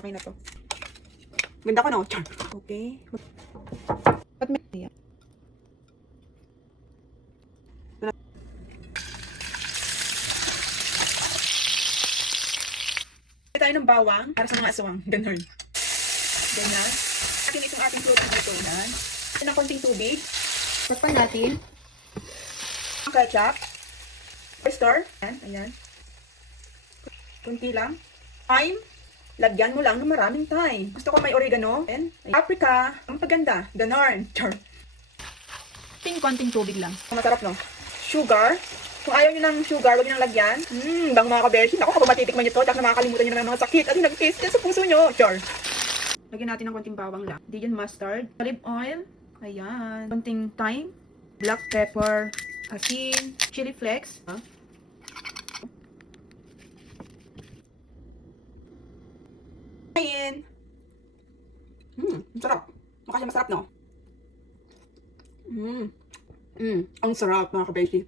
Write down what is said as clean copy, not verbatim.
Okay na to. Ganda ko, no? Char. Okay. Ba't may... Ayan. Tayo ng bawang para sa mga aswang. Ganun. Ganyan. Atin itong ating fruit dito. Yan. Ng konting tubig. Takpan natin. Ang ketchup. Oyster. Ayan. Ayan. Kunti lang. Thyme. Lagyan mo lang ng maraming thyme. Gusto ko may oregano. And paprika. Ang paganda. Ganon. Char. Konting tubig lang. Masarap, no? Sugar. Kung ayaw nyo ng sugar, huwag nyo nang lagyan. Bang mga kabeshi. Ako, kapag matitikman nyo to, tsaka makakalimutan nyo na ng mga sakit. At yung nag-taste yan sa puso nyo. Char. Lagyan natin ng konting bawang lang. Dijon mustard. Olive oil. Ayan. Konting thyme. Black pepper. Asin. Chili flakes. Ayan. Sarap. Mukha siya masarap, no? Ang sarap, mga kabeshi.